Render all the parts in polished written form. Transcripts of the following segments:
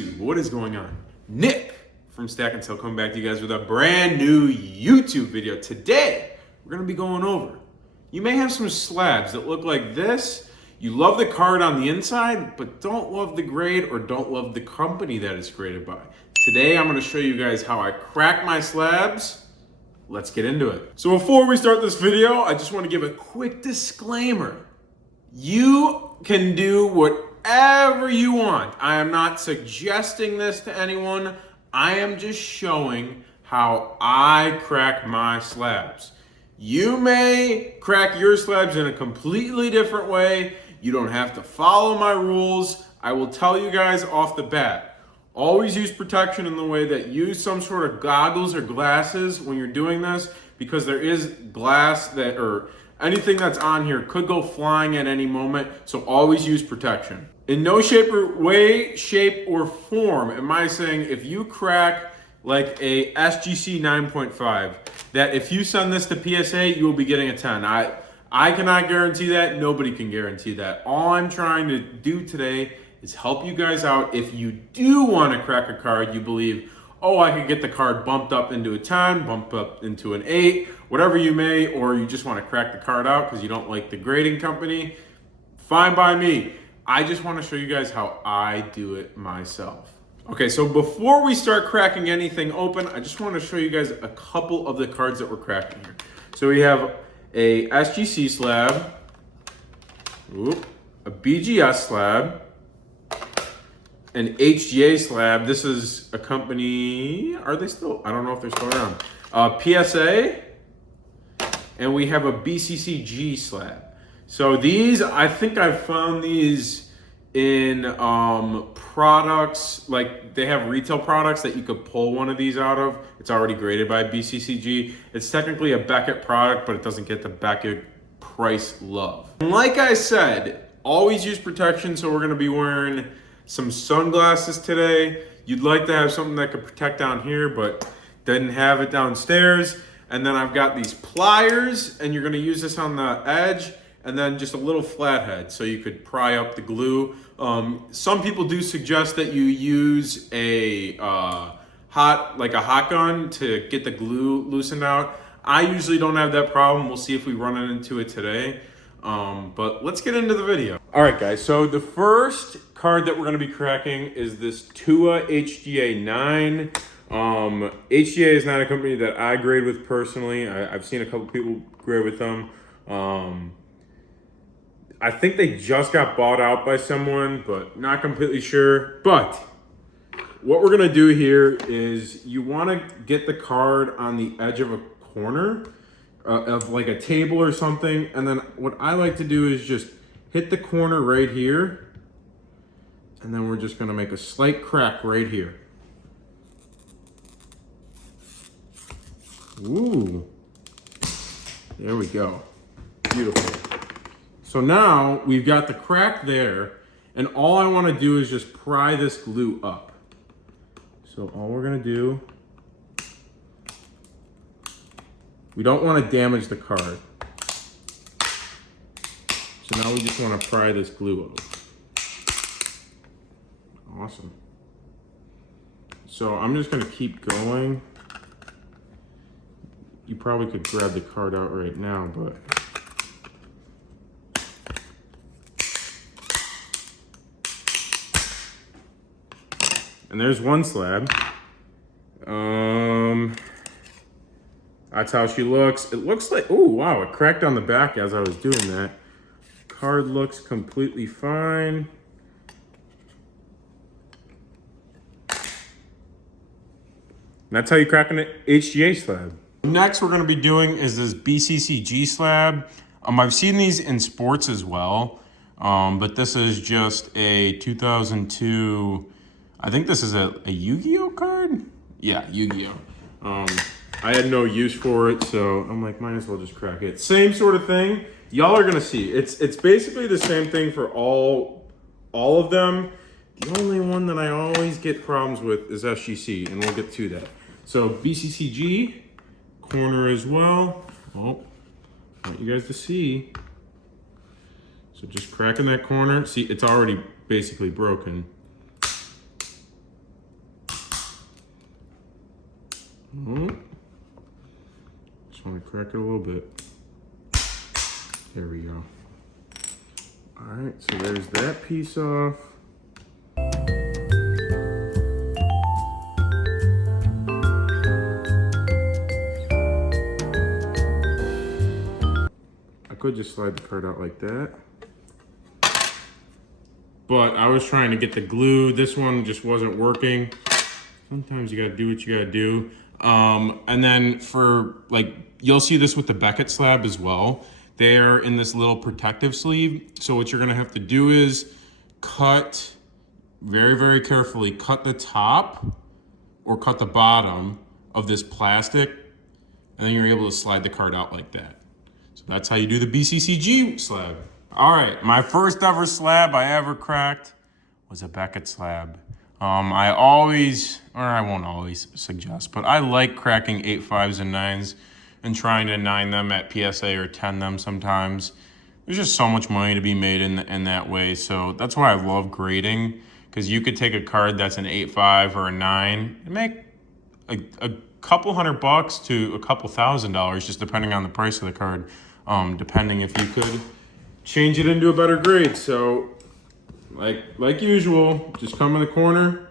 YouTube, what is going on? Nick from Stack and Sell coming back to you guys with a brand new YouTube video. Today, we're gonna be going over. You may have some slabs that look like this. You love the card on the inside, but don't love the grade or don't love the company that it's graded by. Today, I'm gonna show you guys how I crack my slabs. Let's get into it. So before we start this video, I just wanna give a quick disclaimer. You can do whatever you want. I am not suggesting this to anyone. I am just showing how I crack my slabs. You may crack your slabs in a completely different way. You don't have to follow my rules. I will tell you guys off the bat. Always use protection in the way that use some sort of goggles or glasses when you're doing this, because there is glass that, or anything that's on here could go flying at any moment, so always use protection. In no shape or form am I saying if you crack like a SGC 9.5, that if you send this to PSA, you will be getting a 10. I cannot guarantee that, nobody can guarantee that. All I'm trying to do today is help you guys out. If you do want to crack a card, you believe, oh, I could get the card bumped up into a 10, bumped up into an 8, whatever you may, or you just want to crack the card out because you don't like the grading company, fine by me. I just want to show you guys how I do it myself. Okay, so before we start cracking anything open, I just want to show you guys a couple of the cards that we're cracking here. So we have a SGC slab, a BGS slab, an HGA slab. This is a company, are they still, I don't know if they're still around. PSA, and we have a BCCG slab. So these, I think I've found these in products, like they have retail products that you could pull one of these out of. It's already graded by BCCG. It's technically a Beckett product, but it doesn't get the Beckett price love. And like I said, always use protection, so we're gonna be wearing some sunglasses today. You'd like to have something that could protect down here, but didn't have it downstairs. And then I've got these pliers, and you're gonna use this on the edge, and then just a little flathead so you could pry up the glue. Some people do suggest that you use a hot gun to get the glue loosened out. I usually don't have that problem. We'll see if we run into it today. But let's get into the video. All right, guys, so the first card that we're gonna be cracking is this Tua HGA 9. HGA is not a company that I grade with personally. I've seen a couple people grade with them. I think they just got bought out by someone, but not completely sure. But what we're gonna do here is you wanna get the card on the edge of a corner of like a table or something. And then what I like to do is just hit the corner right here. And then we're just gonna make a slight crack right here. Ooh, there we go, beautiful. So now we've got the crack there, and all I wanna do is just pry this glue up. So all we're gonna do, we don't wanna damage the card. So now we just wanna pry this glue up. Awesome. So I'm just gonna keep going. You probably could grab the card out right now, but. And there's one slab. That's how she looks. It looks like, oh wow, it cracked on the back as I was doing that. Card looks completely fine. And that's how you crack an HGA slab. Next we're gonna be doing is this BCCG slab. I've seen these in sports as well, but this is just a 2002, I think this is a Yu-Gi-Oh card? Yeah, Yu-Gi-Oh. I had no use for it, so I'm like, might as well just crack it. Same sort of thing. Y'all are gonna see. It's basically the same thing for all of them. The only one that I always get problems with is SGC, and we'll get to that. So BCCG, corner as well. Oh, I want you guys to see. So just cracking that corner. See, it's already basically broken. Just want to crack it a little bit. There we go. All right, so there's that piece off. I could just slide the card out like that. But I was trying to get the glue. This one just wasn't working. Sometimes you gotta do what you gotta do. And then for like, you'll see this with the Beckett slab as well. They're in this little protective sleeve. So what you're gonna have to do is cut very, very carefully, cut the top or cut the bottom of this plastic, and then you're able to slide the card out like that. So that's how you do the BCCG slab. All right, my first ever slab I ever cracked was a Beckett slab. I won't always suggest, but I like cracking 8.5s and 9s and trying to 9 them at PSA or 10 them sometimes. There's just so much money to be made in that way. So that's why I love grading, because you could take a card that's an 8.5 or a 9 and make a couple $100 to a couple $1,000, just depending on the price of the card, depending if you could change it into a better grade. So like usual, just come in the corner.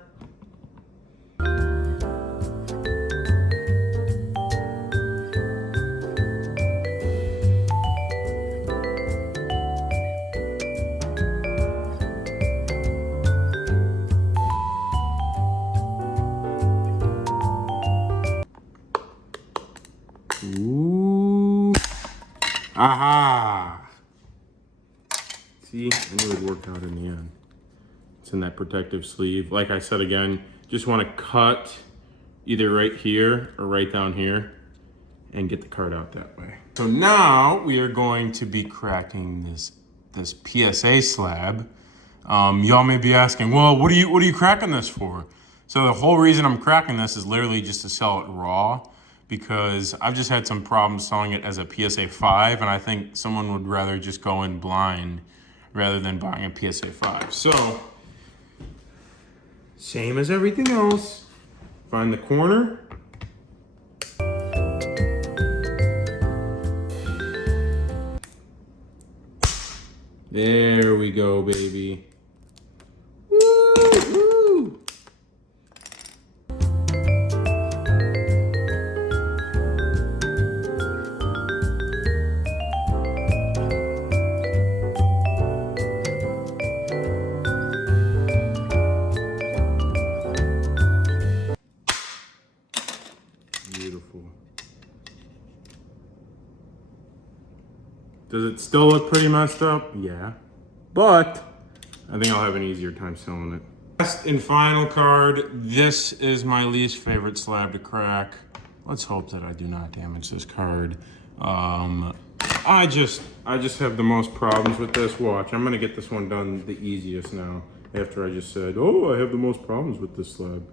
Ooh. Aha. See, I knew it worked out in the end. It's in that protective sleeve. Like I said again, just want to cut either right here or right down here and get the card out that way. So now we are going to be cracking this PSA slab. Y'all may be asking, well, what are you cracking this for? So the whole reason I'm cracking this is literally just to sell it raw, because I've just had some problems selling it as a PSA 5, and I think someone would rather just go in blind rather than buying a PSA 5. So, same as everything else. Find the corner. There we go, baby. Woo, woo. Beautiful. Does it still look pretty messed up? Yeah. But I think I'll have an easier time selling it. Last and final card. This is my least favorite slab to crack. Let's hope that I do not damage this card. I just have the most problems with this. Watch, I'm gonna get this one done the easiest now. After I just said, oh, I have the most problems with this slab.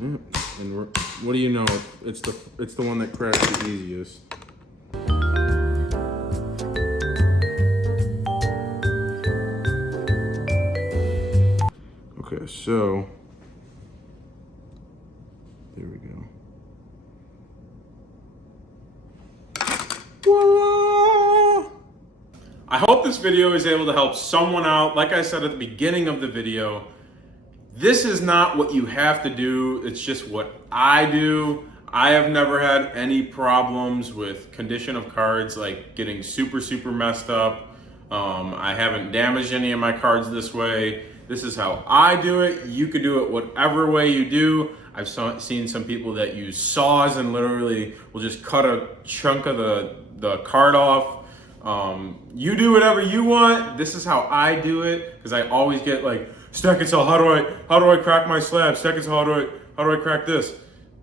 Yeah. And what do you know? It's the one that cracks the easiest. Okay, so there we go. Voila! I hope this video is able to help someone out. Like I said at the beginning of the video, this is not what you have to do. It's just what I do. I have never had any problems with condition of cards, like getting super, super messed up. I haven't damaged any of my cards this way. This is how I do it. You could do it whatever way you do. I've seen some people that use saws and literally will just cut a chunk of the card off. You do whatever you want. This is how I do it, because I always get like, Stack and Sell, how do I crack my slab? Stack and Sell, how do I crack this?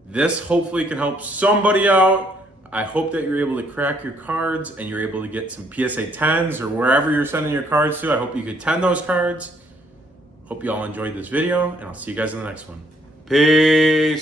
This hopefully can help somebody out. I hope that you're able to crack your cards and you're able to get some PSA 10s or wherever you're sending your cards to. I hope you could 10 those cards. Hope you all enjoyed this video, and I'll see you guys in the next one. Peace.